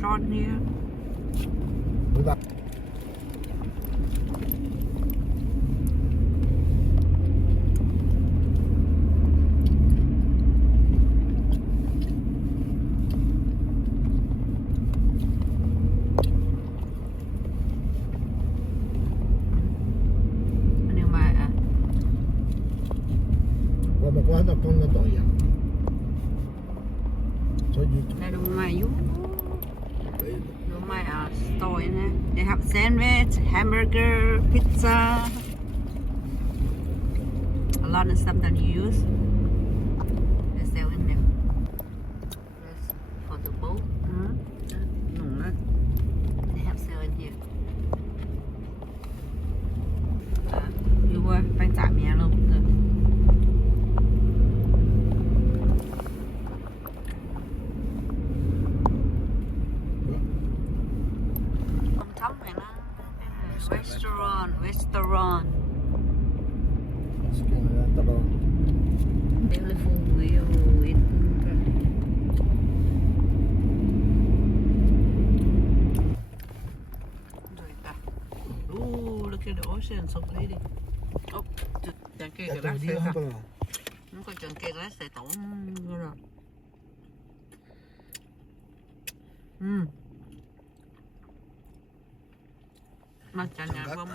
restaurant here. Guarda con la toia. Đây là ngoài you. My store in there. They have sandwich, hamburger, pizza, a lot of stuff that you use. They sell in there. That's for the boat. They have sell in here. You were phải trả mía luôn. Restaurant. Beautiful view in oh, look at the ocean, so pretty. Oh, chẳng kể cái lát sẽ sao? Nó còn chẳng kể lát sẽ tổng rồi. Mà chẳng nhớ bao nhiêu.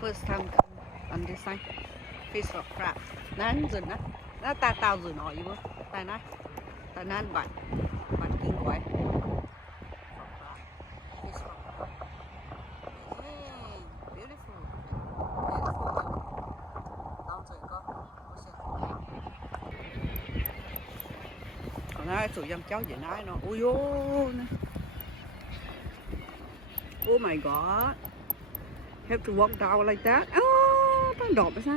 First time on this side, fish or crab. Nan dừng á, nó ta tao dừng nổi gì bữa, ta nói, ta nan bạn kinh quái. Fish or crab. Hey, beautiful, beautiful. Tao dừng có, còn ai tụi dân cháu gì nói nó, ui ô. Oh my god. Have to walk down like that. Oh, con đột ra.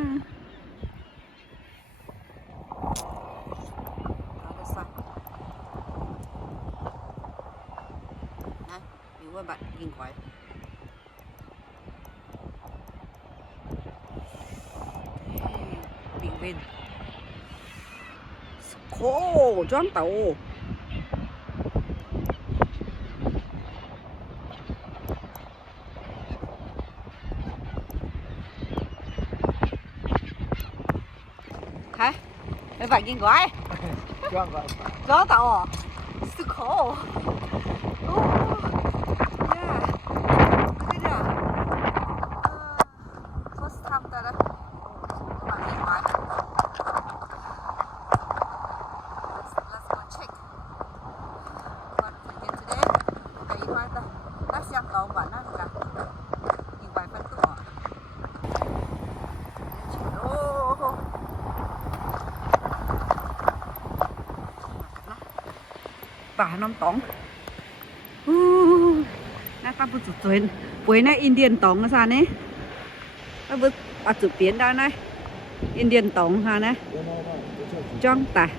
Này, nếu mà bạn nhìn quái. Biển bên. Khô, choáng tàu. Mày phải nhìn quái. Gió tàu à? Sức khổ. Yeah. Cái gì à? First time ta đây. Các bạn nhìn quái. Let's go check. What we get today? Cái gì quái ta? Let's xem tàu bạn nó là nhìn quái phân tức hả? Bà nông tỏng那他不止昨不那印第安tỏng啥呢？他不这边的呢？印第安tỏng啥呢？装大，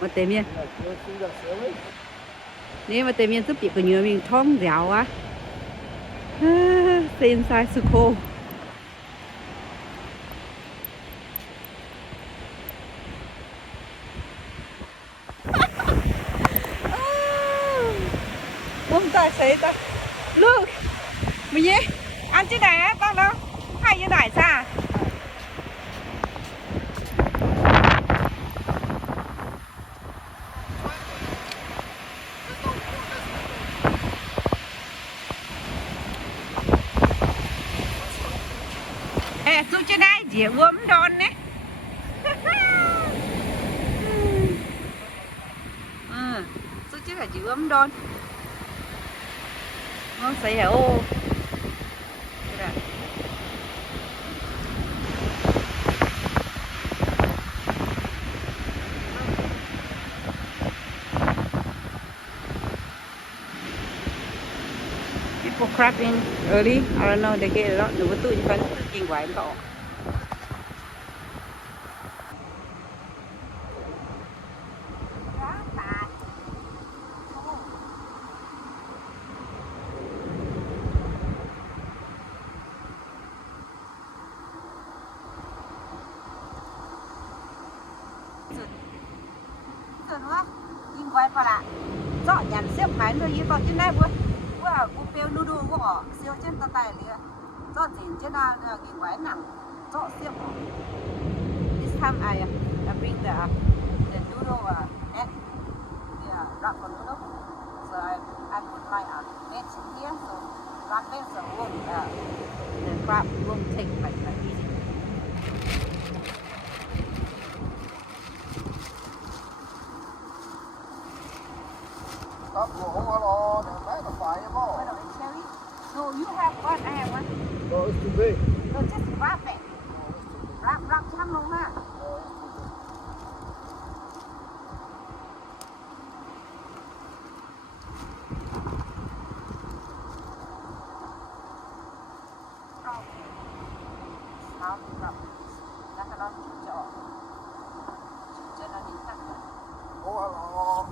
我对面，你我对面这边个牛名汤料啊，inside so cold。Look, mình nhé, ăn trên này á, con đâu, hay như này sao? Ê, xuống trên này, dĩa ướm đòn đấy. Xuống trên này dĩa ướm đòn. Nó sẽ hiểu people crapping early. I don't know, they get a lot. Nếu tụi phân kinh quái em cậu. nữa in quay vào lại rõ nhàn xếp máy nữa như còn trên đây bữa bữa cô bêu nu đu của họ siêu trên tay tay liền rõ chỉnh trên là in quay nặng rõ xếp this time I bring the noodle and wrap the noodle so I put my net here so wrap it so the crab won't take like easy Tóc của ông alo, để lấy nó phải chứ bộ. No, you have one, I have one. No, it's too big. No, just wrap it. Wrap chăm luôn ha. Ô alo.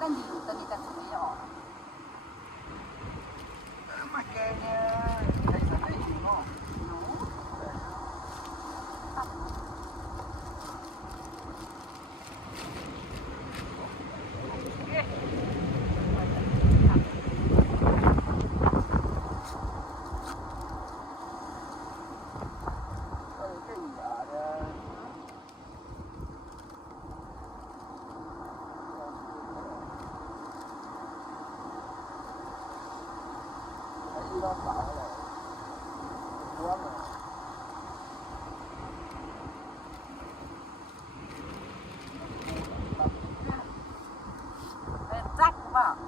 Đang nhìn tao đi tao thấy rõ. Mà kê nha. Thấy sao thấy gì không? Nó tạo này quá rồi rách đúng không?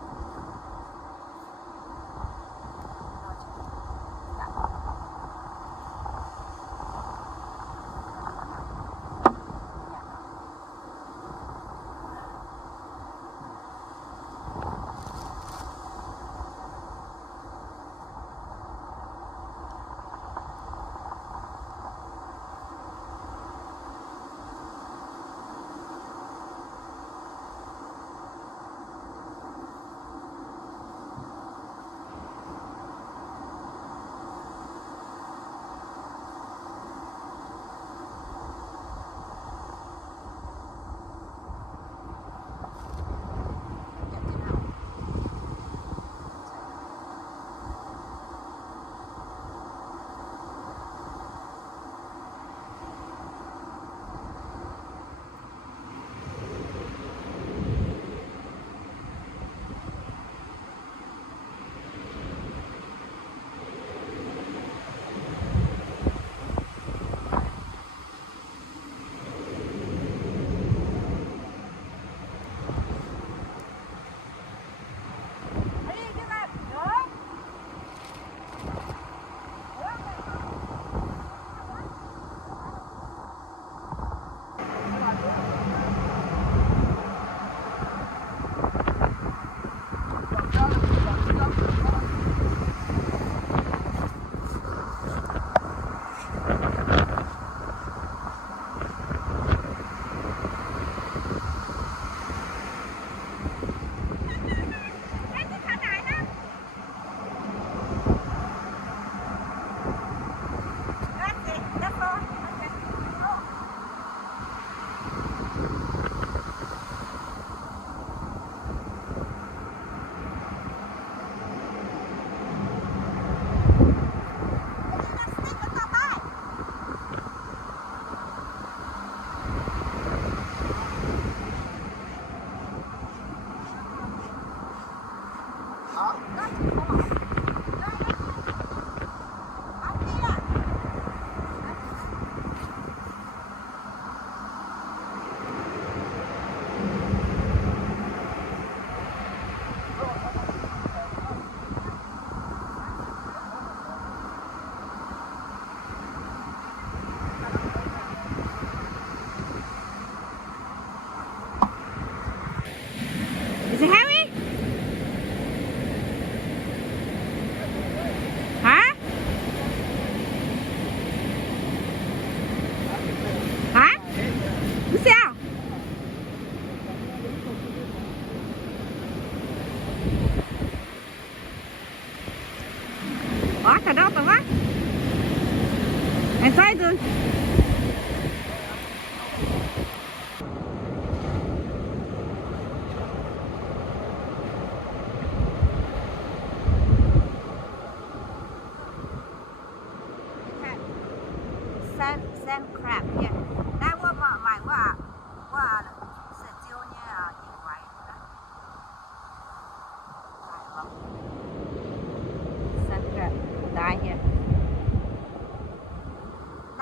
Is it heavy? Hả? Hả? Sao? Ó, cả đó tao quá. Anh sai rồi.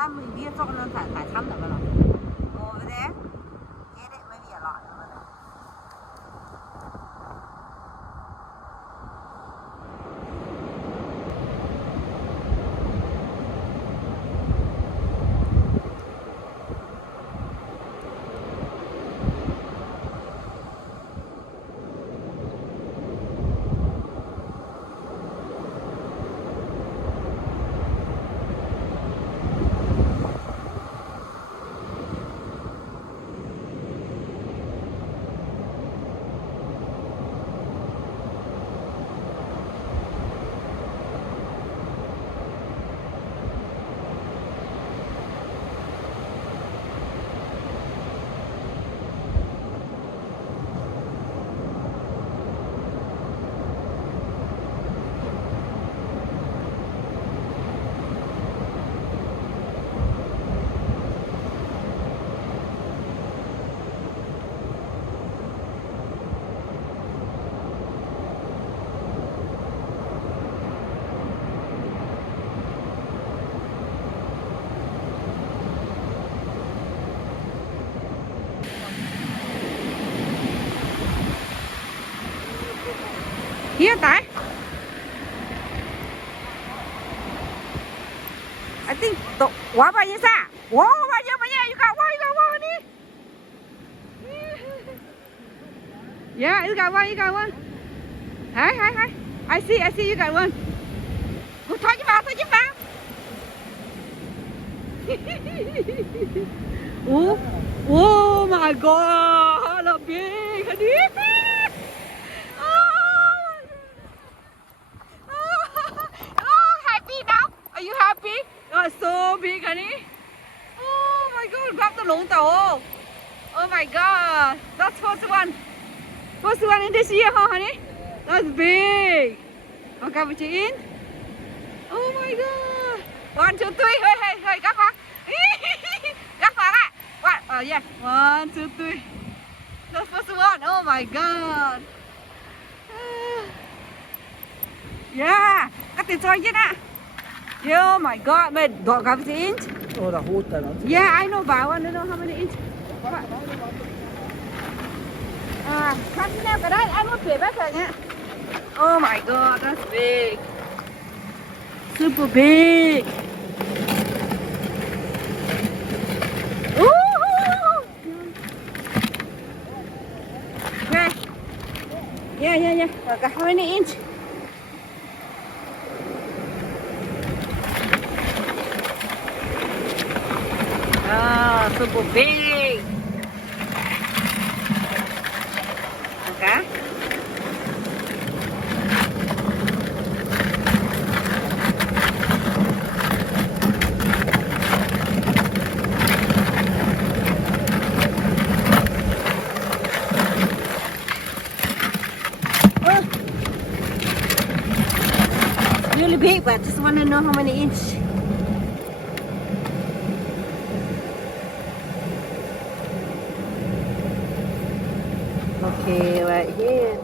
他们别找人谈他们那个了。我不得，也得没别了，不得。Hiện tại I think the what about you sa? Wow, what you got one ni? Yeah, you got one. Hi. I see you got one. Thôi chứ vào. Oh my god, a big honey. Happy now? Are you happy? Oh, so big, honey. Oh my god, grab the long tàu. Oh my god, that's first one. First one in this year, huh, honey? That's big. Okay, put you in. Oh my god. 1, 2, 3. Hey, gấp vào. Gấp vào ạ. What? Oh yeah. 1, 2, 3. The first one. Oh my god. Yeah. Cắt tiền cho chứ nè. Oh my god. Mày đỏ gấp gì inch? Oh, the whole time. Yeah, I know, but I want to know how many inch. Cắt nào cái đấy. Anh muốn kể bác rồi nhé. Oh my god, that's big. Super big. Ooh. Okay. Yeah. Okay, how many inch? Oh, super big. Okay. Really big, but just want to know how many inch. Okay, right here.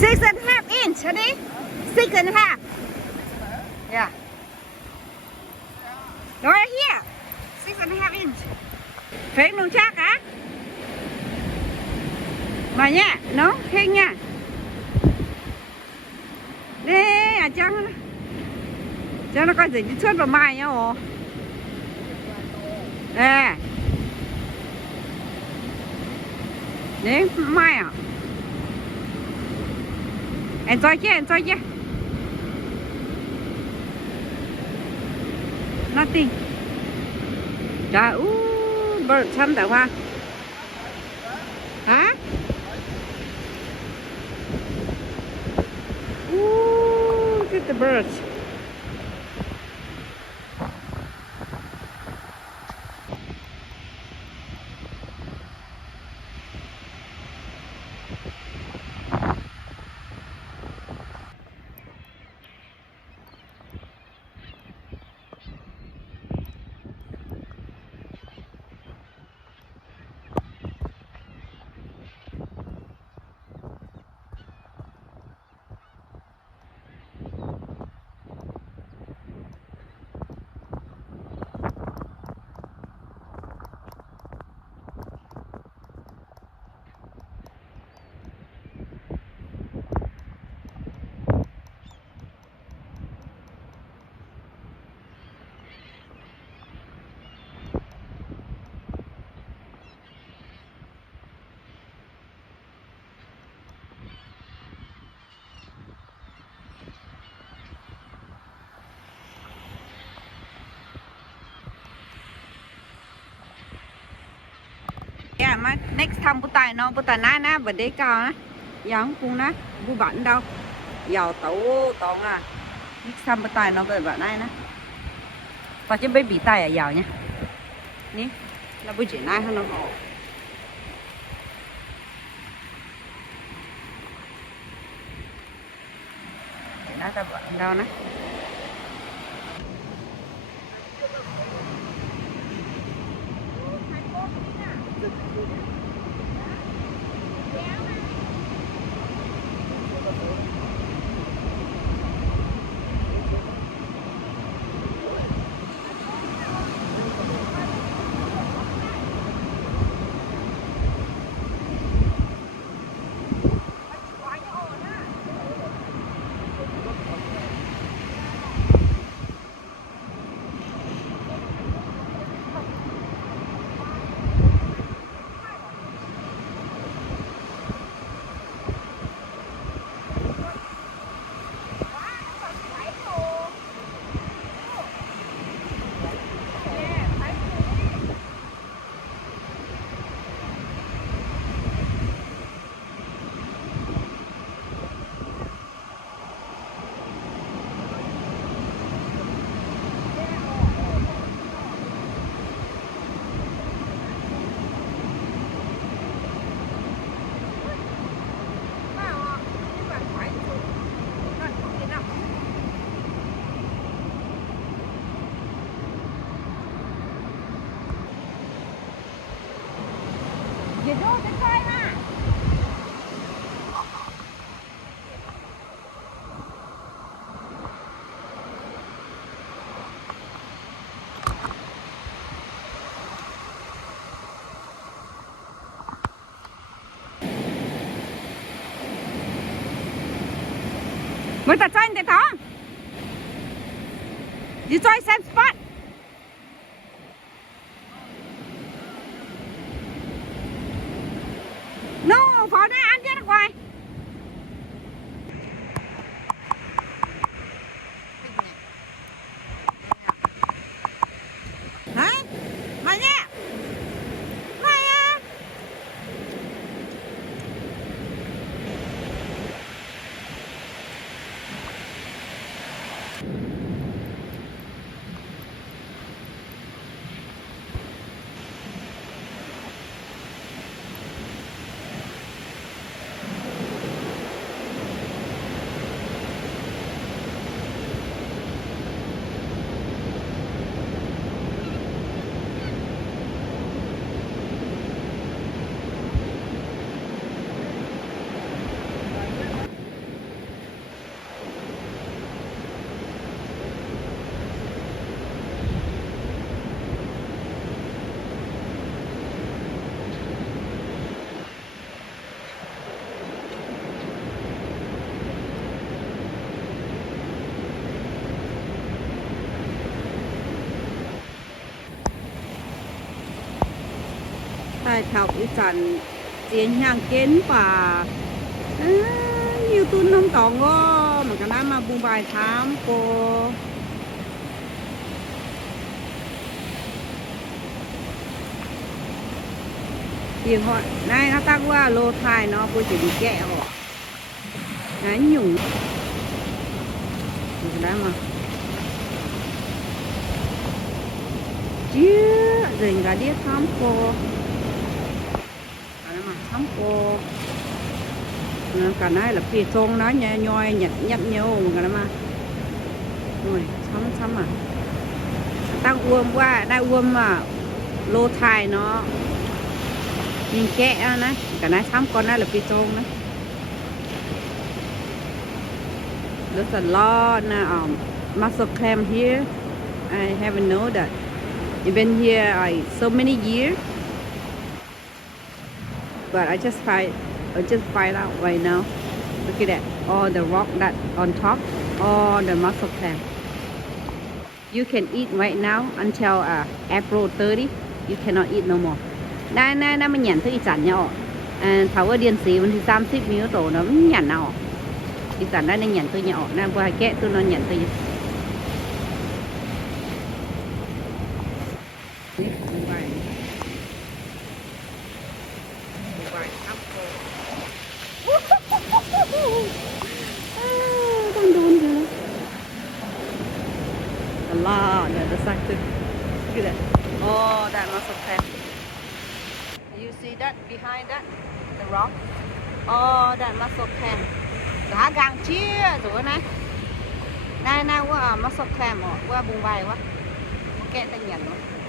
Six and a half inch, honey. 6.5. Yeah. Right here. 6.5 inch. Phết luôn chắc hả? Mà nha, nó khen nha. Đây, cho nó coi gì chứ suốt vào mai nhá ồ. À. Đấy, mai à? Enjoy chưa? Nothing. Trời, bird xanh tại hoa. Hả? Look at the birds. tại mà next time bữa tại na bữa đấy cao á giống cũng na bu bản đâu giàu tấu tông à next time bữa tại nó về bạn này nè và chứ bị tay ở giàu nha nè là bữa chuyện này hơn nó nó ta bận đâu nè Vậy thôi, cái coi mà. Mới ta chơi thế đó. You try same spot. No, vào đây ăn chứ nó quay. Đấy, mày nhé. Mày à. Tại thảo ý sản chiến hàng kiến và nhiều tuần không tỏng ngô mà cái này mà bùng bài thám cô tiền họ này nó ta qua lô thai nó cô chỉ bị kẹ họ cái nhung cái đấy mà chứ rồi cả đi thám cô không cô cả này là phi trông nó nhoi nhặt nhau mà mà rồi xong à ta uôm qua đây uôm mà lô thai nó nhìn kẽ này cả này xong con này là phi trông đấy there's a lot muscle clam here. I haven't known that. You've been here so many years. But I just find out right now. Look at that, all the rock that on top, all the mussel clam. You can eat right now until April 30. You cannot eat no more. Đây mình nhận thức isan nhau. Thảo ở điện sĩ mình thì 30 miếng tổ nó nhận nào. Isan đây nên nhận thức nhau. Nên vừa kẹt tôi nó nhận thức. I'm full. Đang đun kìa. A lot, yeah, the size too. Look at that. Oh, that mussel clam. You see that behind that, the rock? Oh, that mussel clam. Cả gang chia rồi này. Này qua mussel clam qua bùng bay quá. Kẹt tay nhận.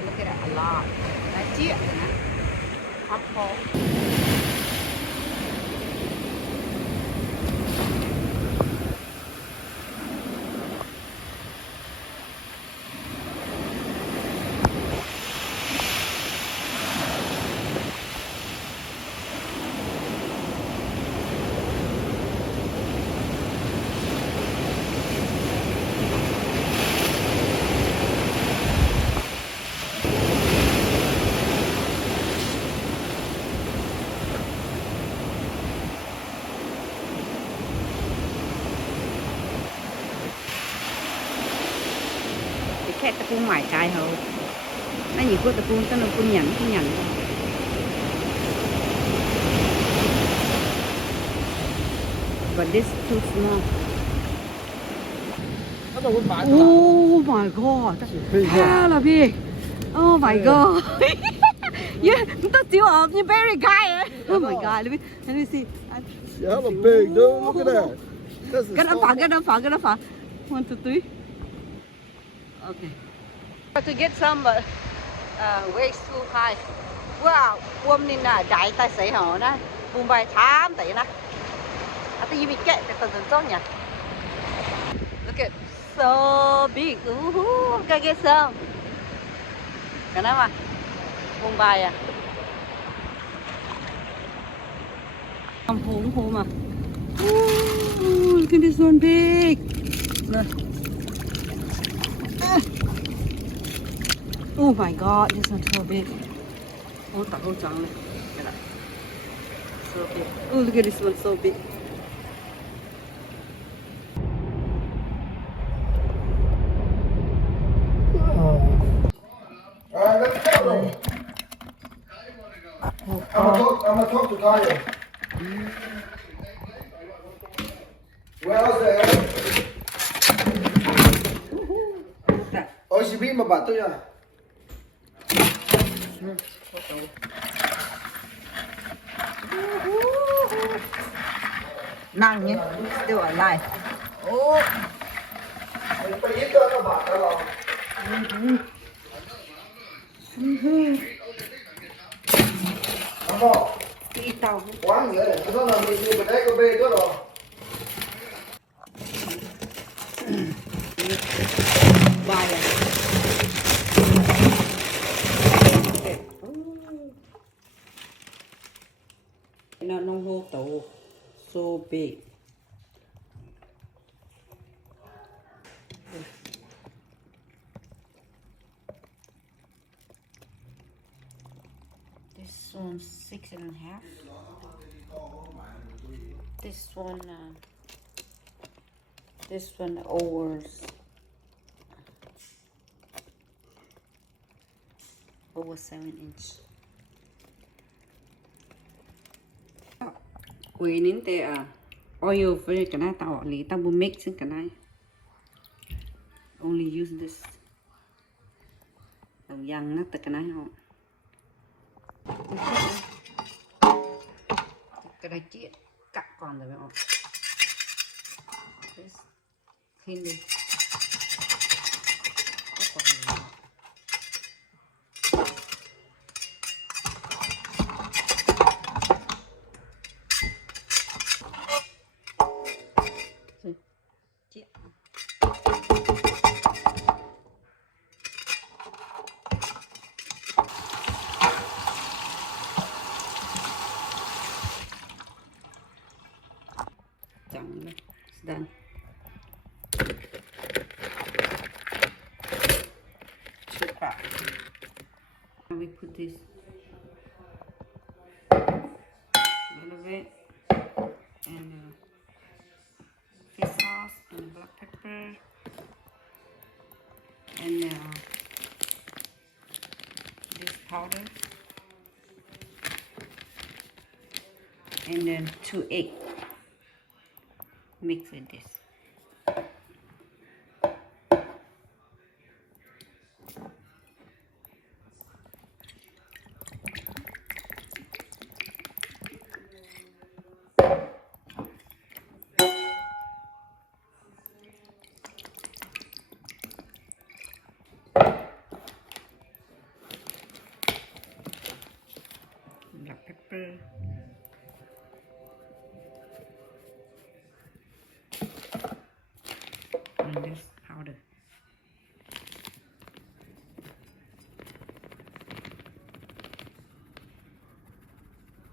Look at that, a lot. Đấy chia rồi nè. Apple. Kẹt tập trung ngoài trái hầu. Nó nhìn của tập trung cho nó cũng nhận. But this too small. Oh my god, hella big. Oh my god. Yeah, nó chiếu ở như berry guy. Oh my god, let me see. Hella big, dude. Look at that. Get up, 1, 2, 3. Okay. To get some way too high. Wow, woman na đại tài xế họ đó. Bùng bay thám tỷ nè. I think you be get the Tanzania. Look at so big. Can I get some? Kenapa? Bùng bay à? Home à? Look at this one big. Look. Oh my god, this one's so big. Oh, tak hujang ni. So big. Oh, look at this one, so big. Alright, let's go. I'm gonna talk to Kaya. Where else the hell? Oh, she beat my butt, yeah. Năng nhé, still alive. Oh. Đi tàu. Quán nghĩa này, nó là mình đi đấy có bê đó rồi. Bài à. Nó nông hô tàu so big. This one's 6.5. This one over 7 inch. Quỳ nín tệ à oil với cái này tao lý tao muốn mix cái này. Only use this. Đầu dăng nó từ cái này không. Cái này chia cắt còn rồi không. Clean đi. It's done. And we put this a little bit and fish sauce and black pepper and this powder. and then 2 eggs. Mix with this. Black pepper. And this powder.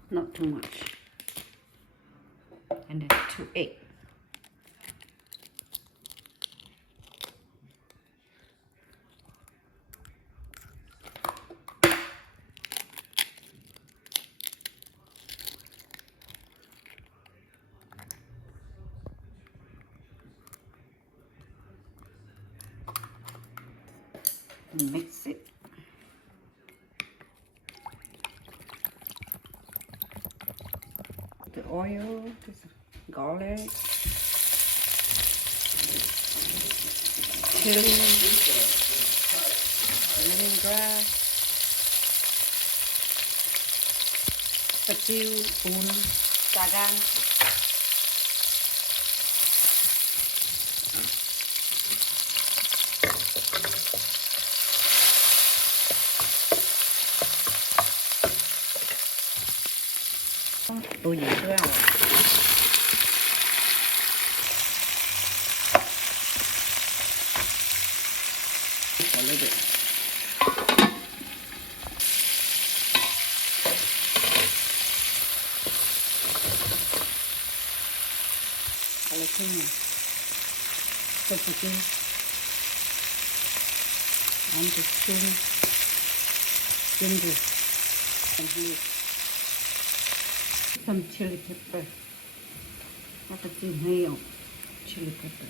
Not too much. And then 2 eggs. Mix it. The oil, this garlic, chili, lemongrass, patiu, bún, sagan. Tôi gì nữa không? Bỏ lên được. Bỏ lên thêm này. Cho phụ kia. Ăn được chung. Ginger. And here. Some chili pepper. That's a inhale chili pepper.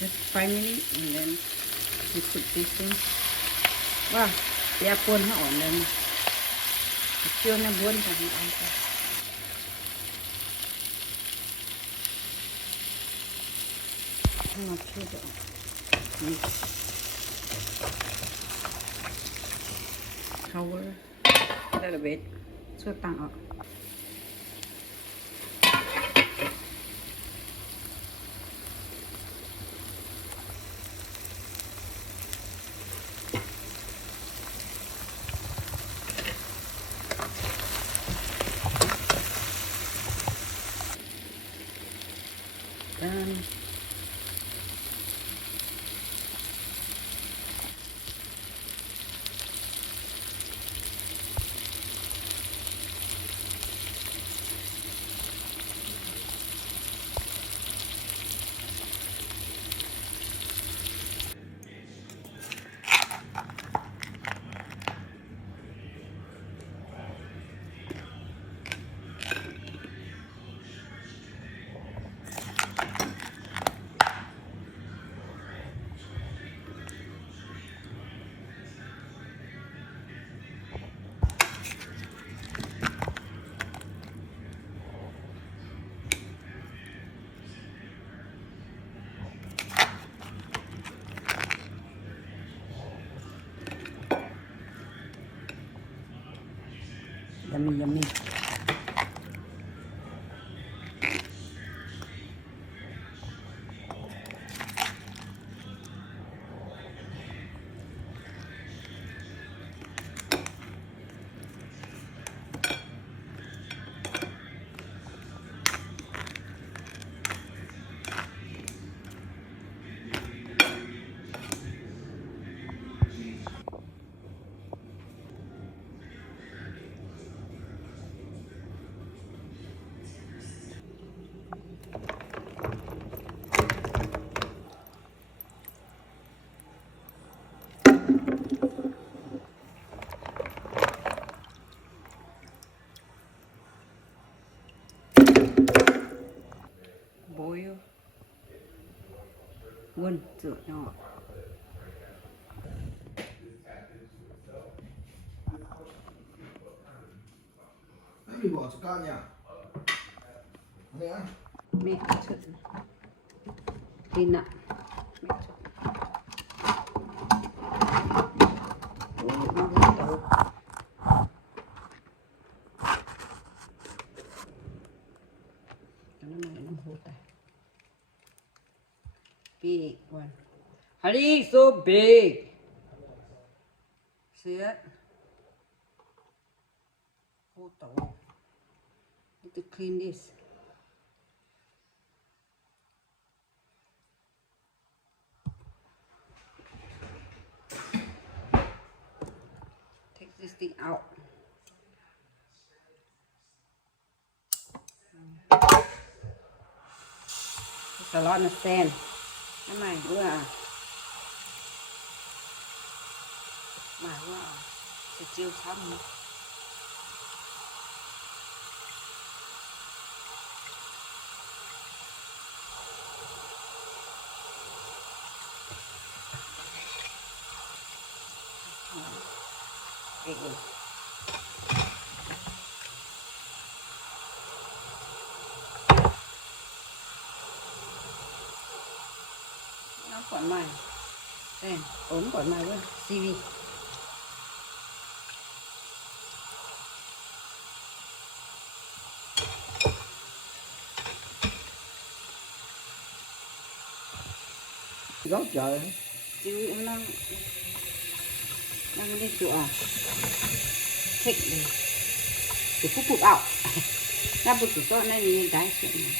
Just 5 minutes and then you put this in. Wow, yeah, pun ha ổn lên. Chưa nó buồn cho mình ăn thôi. Not sure mix. Cover a little bit. So tang up. Done. Yummy, yummy. Quân rửa nhỏ. Cái bỏ cho cao nhỉ? Nè. Mẹ chút. Đi nặng. Mẹ chút. Ui, nó lên đầu. Nó này nó hút này. Big one. Honey, so big. See it? Hold the wall. Need to clean this. Take this thing out. There's a lot of sand. Cái này nữa à? Mà quá à? Sẽ chiêu xong nữa. Cái gì? Nó còn mày. Đây, ốm còn mày luôn. CV. Góc trời. CV nó đang đi chỗ à? Thích đi. Để phúc phục ảo. Ra bực của con này thì cái chuyện này.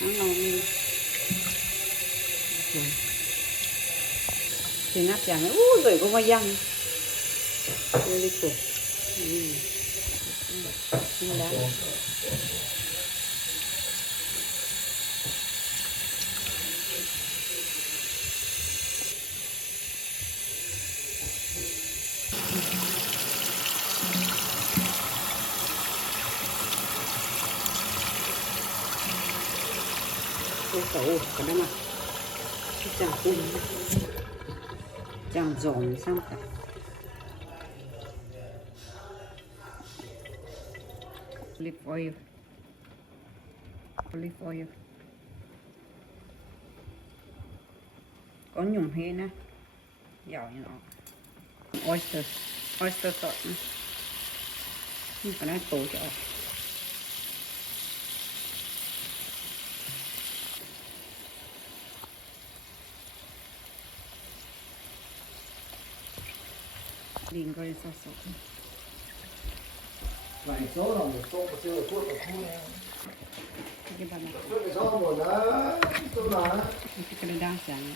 Nó ngầu đi. Thì nắp chàng này, rồi có mai răng. Tôi đi tục. Như đó. Ôi trời, cái đó mà cái chả cung chẳng dồn xong cả. Olive oil. Olive oil. Có nhung hết nè. Dạo như nó. Oyster. Oyster sauce nè. Nhưng cái này tổ cho. Điền coi sao sốt. Này số là một số của siêu thuốc của khu này. Cái bàn này. Cái số một đó, số nào? Cái này đang chẳng.